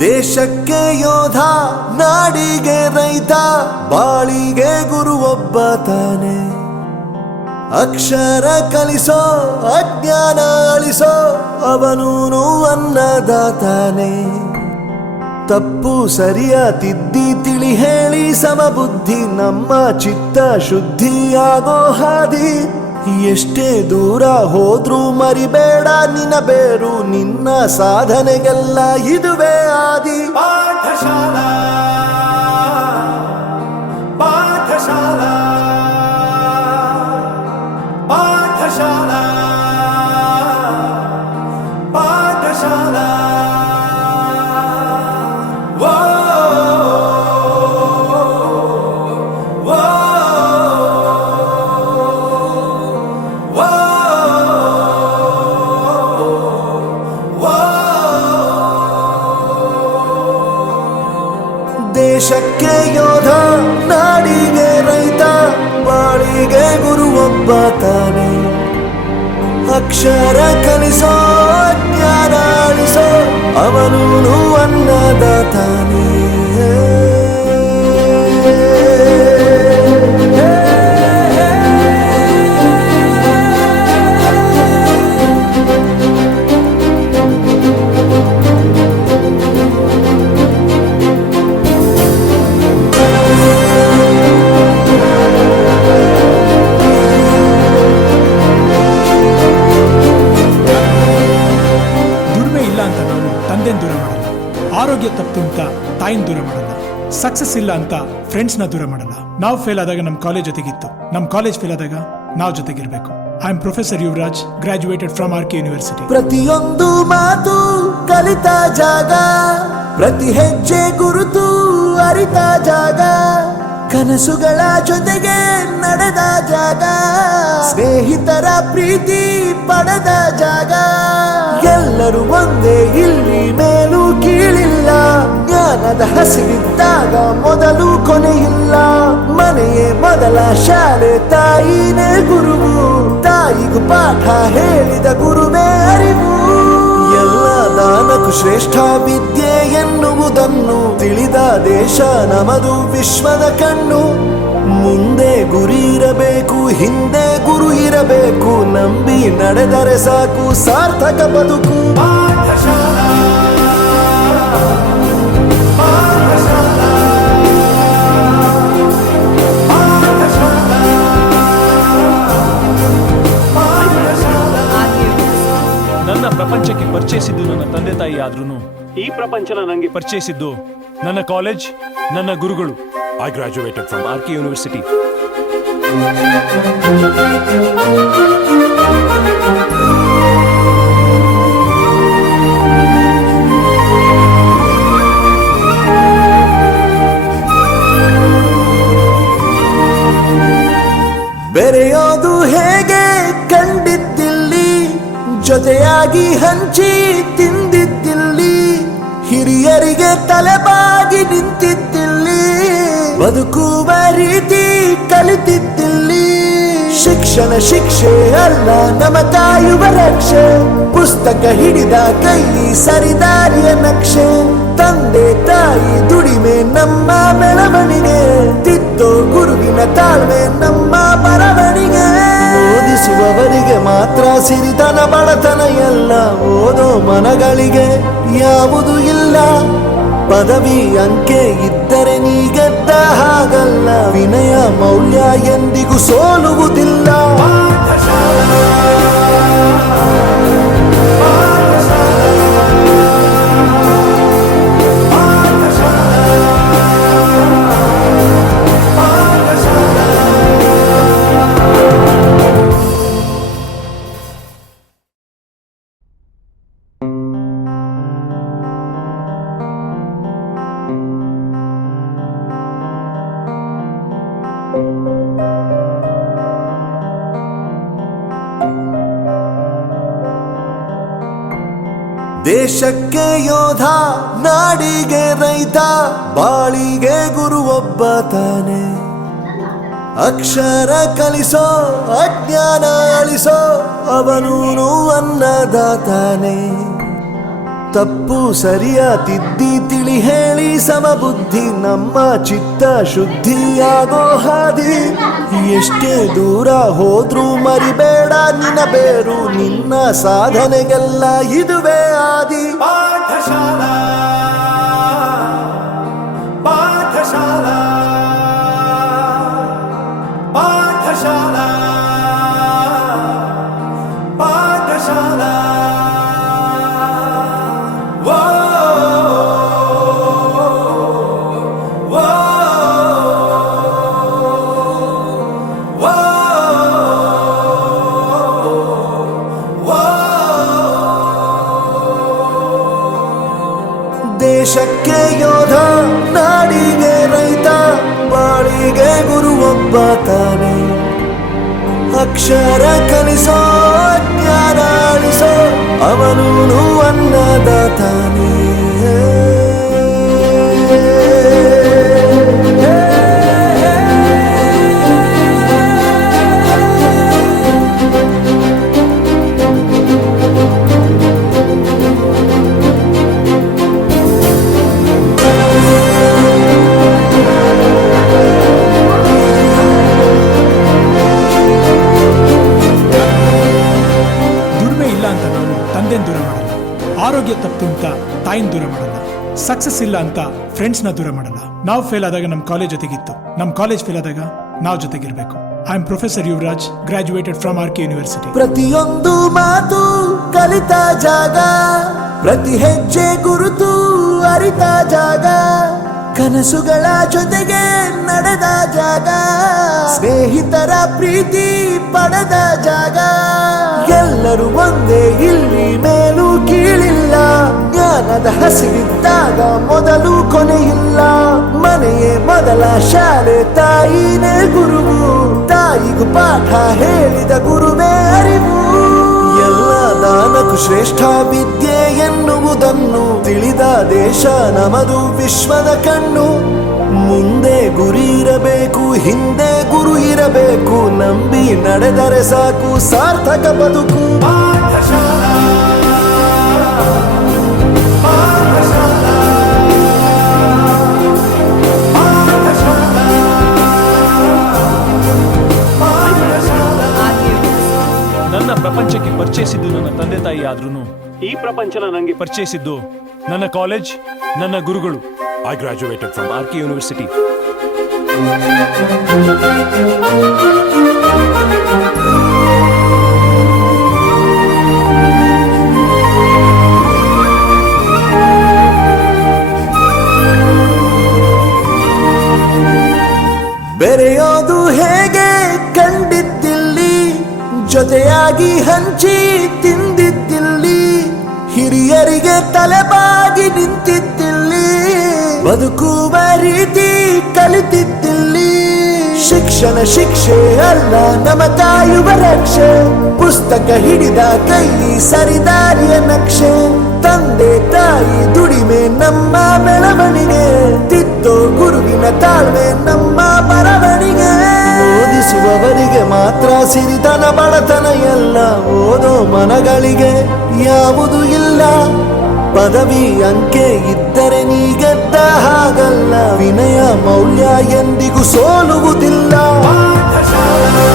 ದೇಶಕ್ಕೆ ಯೋಧ, ನಾಡಿಗೆ ರೈತ, ಬಾಳಿಗೆ ಗುರು ಒಬ್ಬ ತಾನೆ. ಅಕ್ಷರ ಕಲಿಸೋ, ಅಜ್ಞಾನ ಅಳಿಸೋ, ಅವನೂನು ಅನ್ನದಾತಾನೆ. ತಪ್ಪು ಸರಿಯ ತಿದ್ದಿ ತಿಳಿ ಹೇಳಿ ಸಮಬುದ್ಧಿ ನಮ್ಮ ಚಿತ್ತ ಶುದ್ಧಿಯಾಗೋ ಹಾದಿ. ಎಷ್ಟೇ ದೂರ ಹೋದ್ರೂ ಮರಿಬೇಡ ನಿನ್ನ ಬೇರು, ನಿನ್ನ ಸಾಧನೆಗೆಲ್ಲ ಇದುವೇ ಆದಿ. ಪಾಠಶಾಲಾ ಪಾಠಶಾಲಾ ಪಾಠಶಾಲಾ ಪಾಠಶಾಲಾ. ದೇಶಕ್ಕೆ ಯೋಧ, ನಾಡಿಗೆ ರೈತ, ಬಾಳಿಗೆ ಗುರು ಒಬ್ಬ ತಾನೆ. ಅಕ್ಷರ ಕಲಿಸೋ, ಜ್ಞಾನ ಅಳಿಸೋ, ಅವನೂನು ಅನ್ನದಾತಾನೆ. ದೂರ ಮಾಡಲ್ಲ, ಆರೋಗ್ಯ ತಪ್ಪು ಅಂತ ತಾಯಿನ ದೂರ ಮಾಡಲ್ಲ, ಸಕ್ಸಸ್ ಇಲ್ಲ ಅಂತ ಫ್ರೆಂಡ್ಸ್ ನ ದೂರ ಮಾಡಲ್ಲ. ನಾವು ಫೇಲ್ ಆದಾಗ ನಮ್ ಕಾಲೇಜ್ ಜೊತೆಗಿತ್ತು, ನಮ್ ಕಾಲೇಜ್ ಫೇಲ್ ಆದಾಗ ನಾವು ಜೊತೆಗಿರ್ಬೇಕು. I am professor Yuvaraj, graduated from RK university. ಪ್ರತಿಯೊಂದು ಮಾತು ಕಲಿತ ಜಾಗ, ಪ್ರತಿ ಹೆಜ್ಜೆ ಗುರುತು ಅರಿತ ಜಾಗ, ಕನಸುಗಳ ಜೊತೆಗೆ ನಡೆದ ಜಾಗ, ಸ್ನೇಹಿತರ ಪ್ರೀತಿ ಪಡೆದ ಜಾಗ. ಎಲ್ಲರೂ ಒಂದೇ, ಇಲ್ಲಿ ಮೇಲೂ ಕೀಳಿಲ್ಲ, ಜ್ಞಾನದ ಹಸಿವಿದ್ದಾಗ ಮೊದಲು ಕೊನೆಯಿಲ್ಲ. ಮನೆಯೇ ಮೊದಲ ಶಾಲೆ, ತಾಯಿನೇ ಗುರುವು, ತಾಯಿಗೂ ಪಾಠ ಹೇಳಿದ ಗುರುವೇ ಅರಿವು. ಎಲ್ಲ ದಾನಕ್ಕೂ ಶ್ರೇಷ್ಠ ವಿದ್ಯೆ ಎನ್ನುವುದನ್ನು ತಿಳಿದ ದೇಶ ನಮದು, ವಿಶ್ವದ ಕಣ್ಣು. ಮುಂದೆ ಗುರಿ ಇರಬೇಕು, ಹಿಂದೆ ಗುರು ಇರಬೇಕು, ನಂಬಿ ನಡೆದರೆ ಸಾಕು ಸಾರ್ಥಕ ಬದುಕು. ಪಾಠಶಾಲಾ ಪಾಠಶಾಲಾ ಪಾಠಶಾಲಾ ಪಾಠಶಾಲಾ. ನನ್ನ ಪ್ರಪಂಚಕ್ಕೆ ಪರಿಚಯಿಸಿದ್ದು ನನ್ನ ತಂದೆ ತಾಯಿ ಆದ್ರೂ ಈ ಪ್ರಪಂಚನ ನನಗೆ ಪರಿಚಯಿಸಿದ್ದು ನನ್ನ ಕಾಲೇಜ್, ನನ್ನ ಗುರುಗಳು. I graduated from RK University. ಬೆರೆಯೋದು ಹೇಗೆ ಕಂಡಿದ್ದಿಲ್ಲಿ, ಜೊತೆಯಾಗಿ ಹಂಚಿ ತಿಂದಿದ್ದಿಲ್ಲಿ, ಹಿರಿಯರಿಗೆ ತಲೆಬಾಗಿ ನಿಂತಿದ್ದಿಲ್ಲಿ, ಬದುಕುವ ರೀತಿ ಕಲಿತಿದ್ದಿಲ್ಲಿ. ಶಿಕ್ಷಣ ಶಿಕ್ಷೆ ಅಲ್ಲ, ನಮ ಕಾಯುವ ರಕ್ಷೆ, ಪುಸ್ತಕ ಹಿಡಿದ ಕೈ ಸರಿದಾರಿಯ ನಕ್ಷೆ. ತಂದೆ ತಾಯಿ ದುಡಿಮೆ ನಮ್ಮ ಬೆಳವಣಿಗೆ, ತಿದ್ದೋ ಗುರುವಿನ ತಾಳ್ಮೆ ನಮ್ಮ ಬರವಣಿಗೆ. ಓದಿಸುವವರಿಗೆ ಮಾತ್ರ ಸಿರಿತನ ಬಡತನ ಎಲ್ಲ, ಓದೋ ಮನಗಳಿಗೆ ಯಾವುದು ಇಲ್ಲ. ಪದವಿ ಅಂಕೆ ಇದ್ದರೆ ನೀ ಗೆದ್ದ ಹಾಗಲ್ಲ, ವಿನಯ ಮೌಲ್ಯ ಎಂದಿಗೂ ಸೋಲುವುದಿಲ್ಲ. ಪಾಠಶಾಲಾ ದೇಶಕ್ಕೆ ಯೋಧ, ನಾಡಿಗೆ ರೈತ, ಬಾಳಿಗೆ ಗುರು ಒಬ್ಬ ತಾನೆ. ಅಕ್ಷರ ಕಲಿಸೋ, ಅಜ್ಞಾನ ಅಳಿಸೋ, ಅವನೂನು ಅನ್ನದಾತಾನೆ. ತಪ್ಪು ಸರಿಯ ತಿದ್ದಿ ತಿಳಿ ಹೇಳಿ ಸಮಬುದ್ಧಿ ನಮ್ಮ ಚಿತ್ತ ಶುದ್ಧಿಯಾಗೋ ಹಾದಿ. ಎಷ್ಟೇ ದೂರ ಹೋದ್ರೂ ಮರಿಬೇಡ ನಿನ್ನ ಬೇರು, ನಿನ್ನ ಸಾಧನೆಗೆಲ್ಲ ಇದುವೇ ಆದಿ. ಪಾಠಶಾಲಾ ಪಾಠಶಾಲಾ ಪಾಠಶಾಲಾ ಪಾಠಶಾಲಾ. ದೇಶಕ್ಕೆ ಯೋಧ, ನಾಡಿಗೆ ರೈತ, ಬಾಳಿಗೆ ಗುರು ಒಬ್ಬ ತಾನೆ. ಅಕ್ಷರ ಕಲಿಸೋ, ಜ್ಞಾನ ಅಳಿಸೋ, ಅವನೂನು ಅನ್ನದಾತಾನೆ. ತಂದೆನ್ ದೂರ ಮಾಡಲ್ಲ, ಆರೋಗ್ಯ ತಪ್ಪು ಅಂತ ತಾಯಿನ ದೂರ ಮಾಡಲ್ಲ, ಸಕ್ಸಸ್ ಇಲ್ಲ ಅಂತ ಫ್ರೆಂಡ್ಸ್ನ ದೂರ ಮಾಡಲ್ಲ. ನಾವು ಫೇಲ್ ಆದಾಗ ನಮ್ಮ ಕಾಲೇಜ್ ಜೊತೆಗಿತ್ತು, ನಮ್ಮ ಕಾಲೇಜ್ ಫೇಲ್ ಆದಾಗ ನಾವು ಜೊತೆಗಿರ್ಬೇಕು. I am professor Yuvaraj, graduated from RK university. ಪ್ರತಿಯೊಂದು ಮಾತು ಕಲಿತ ಜಾಗ, ಪ್ರತಿ ಹೆಜ್ಜೆ ಗುರುತು ಅರಿತ ಜಾಗ, ಕನಸುಗಳ ಜೊತೆಗೆ ನಡೆದ ಜಾಗ, ಸ್ನೇಹಿತರ ಪ್ರೀತಿ ಪಡೆದ ಜಾಗ. ಎಲ್ಲರೂ ಒಂದೇ, ಇಲ್ಲಿ ಮೇಲೂ ಕೀಳಿಲ್ಲ, ಜ್ಞಾನದ ಹಸಿವಿದ್ದಾಗ ಮೊದಲು ಕೊನೆಯಿಲ್ಲ. ಮನೆಯೇ ಮೊದಲ ಶಾಲೆ, ತಾಯಿನೇ ಗುರುವು, ತಾಯಿಗೂ ಪಾಠ ಹೇಳಿದ ಗುರುವೇ ಅರಿವು. ಎಲ್ಲ ದಾನಕ್ಕೂ ಶ್ರೇಷ್ಠ ವಿದ್ಯೆ ಎನ್ನುವುದನ್ನು ತಿಳಿದ ದೇಶ ನಮದು, ವಿಶ್ವದ ಕಣ್ಣು. ಮುಂದೆ ಗುರಿ ಇರಬೇಕು, ಹಿಂದೆ ಗುರು ಇರಬೇಕು, ನಂಬಿ ನಡೆದರೆ ಸಾಕು ಸಾರ್ಥಕ ಬದುಕು. ಪಾಠಶಾಲಾ ಪಾಠಶಾಲಾ ಪಾಠಶಾಲಾ ಪಾಠಶಾಲಾ. ನನ್ನ ಪ್ರಪಂಚಕ್ಕೆ ಪರಿಚಯಿಸಿದ್ದು ನನ್ನ ತಂದೆ ತಾಯಿ ಆದ್ರೂ ಈ ಪ್ರಪಂಚನ ನನಗೆ ಪರಿಚಯಿಸಿದ್ದು ನನ್ನ ಕಾಲೇಜ್, ನನ್ನ ಗುರುಗಳು. I graduated from RK university. ಬೆರೆಯೋದು ಹೇಗೆ ಕಂಡಿದ್ದಿಲ್ಲಿ, ಜೊತೆಯಾಗಿ ಹಂಚಿ ತಿಂದಿದ್ದಿಲ್ಲಿ, ಹಿರಿಯರಿಗೆ ತಲೆಬಾಗಿ ನಿಂತಿದ್ದಿಲ್ಲಿ, ಬದುಕುವ ರೀತಿ ಕಲಿತಿದ್ದಿಲ್ಲಿ. ಶಿಕ್ಷಣ ಶಿಕ್ಷೆ ಅಲ್ಲ, ನಮ ಕಾಯುವ ರಕ್ಷೆ, ಪುಸ್ತಕ ಹಿಡಿದ ಕೈ ಸರಿದಾರಿಯ ನಕ್ಷೆ. ತಂದೆ ತಾಯಿ ದುಡಿಮೆ ನಮ್ಮ ಬೆಳವಣಿಗೆ, ತಿದ್ದೋ ಗುರುವಿನ ತಾಳ್ಮೆ ನಮ್ಮ ಬರವಣಿಗೆ. ಓದಿಸುವವರಿಗೆ ಮಾತ್ರ ಸಿರಿತನ ಬಡತನ ಎಲ್ಲ, ಓದೋ ಮನಗಳಿಗೆ ಯಾವುದು ಇಲ್ಲ. ಪದವಿ ಅಂಕೆ ಇದ್ದರೆ ನೀ ಗೆದ್ದ ಹಾಗಲ್ಲ, ವಿನಯ ಮೌಲ್ಯ ಎಂದಿಗೂ ಸೋಲುವುದಿಲ್ಲ. ಪಾಠಶಾಲಾ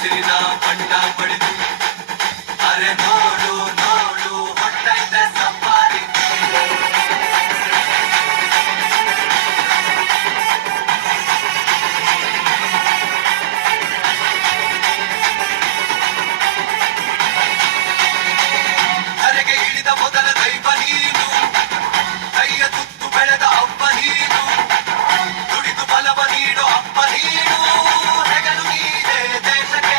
ಹಸಿರಿನ ಬಣ್ಣ ಬಳಿದು ಅರೆ ನೋಡು ನೋಡು ಹೊಟ್ಟೈತೆ ಸಫಾರಿ ಧರೆಗೆ ಇಳಿದ ಮೊದಲ ದೈವ ನೀನು ಕೈಯ ತುತ್ತು ಬೆಳೆದ ಅಪ್ಪ ನೀನು ದುಡಿದು ಬಲವ ನೀಡು ಅಪ್ಪ ನೀನು ಹೆಗಲು ನೀನೇ ದೇಶಕ್ಕೆ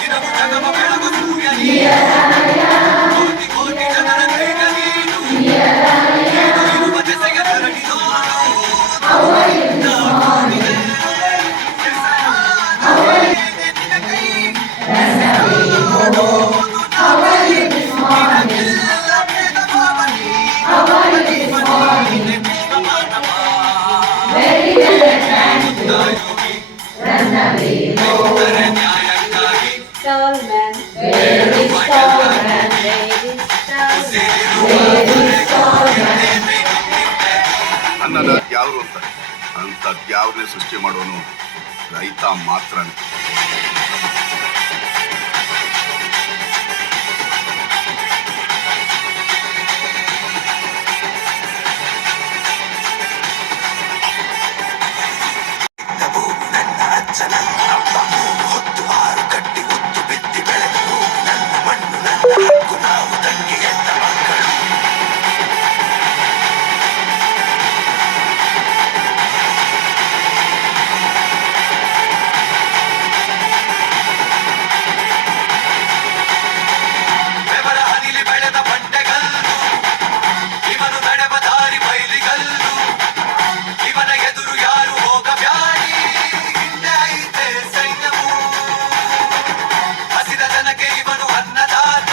ದಿನವು ಜಗವ ಬೆಳಗು ಸೂರ್ಯ ನೀನು ಕೋಟಿ ಕೋಟಿ ಜನರ ಧೈರ್ಯ ನೀನು ನೀನು ಇರುವ ದೆಸೆಗೆ ಧರಣಿ Tall man, very tall man, very tall man. ಅನ್ನದ ಯಾವ್ರು ಅಂತದ್ಯಾವ್ರನ್ನೇ ಸೃಷ್ಟಿ ಮಾಡೋನು ರೈತ ಮಾತ್ರ. ಬೆವರ ಹನಿಲಿ ಬೆಳೆದ ಬಂಡೆಗಲ್ಲು ಇವನು ನಡೆವ ದಾರಿ ಬಯಲಿಗಲ್ಲು ಇವನ ಎದುರು ಯಾರು ಹೋಗಬ್ಯಾಡಿ ಹಿಂದೆ ಐತೆ ಸೈನ್ಯವು ಹಸಿದ ಜನಕ್ಕೆ ಇವನು ಅನ್ನದಾತ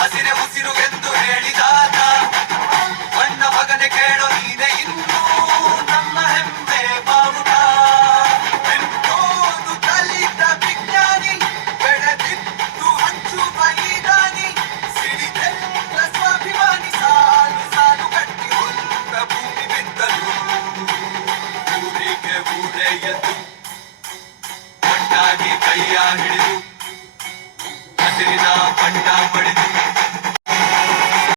ಹಸಿರೆ ಉಸಿರು ಎಂದು ಹೇಳಿದಾತ ಬಣ್ಣ ಮಗನೆ ಕೇಳೋ ನೀನೆ ಇನ್ನು ನಮ್ಮ ಹೆಮ್ಮೆ ಬಾವುಟ ಎಂತೋದು ಕಲಿತ ವಿಜ್ಞಾನಿ ಬೆಳೆದಿದ್ದು ಹಂಚು ಬಲಿದಾನಿ ಸಿಡಿದೆಲ್ಲ ಸ್ವಾಭಿಮಾನಿ ಸಾಲು ಸಾಲು ಕಟ್ಟಿ ಹೊಂದ ಭೂಮಿ ಬಿದ್ದಲು ಊರಿಗೆ ಊರೇ ಎದ್ದು ಒಟ್ಟಾಗಿ ಕೈಯ ಹಿಡಿದು ಹಸಿರಿನ ಬಣ್ಣ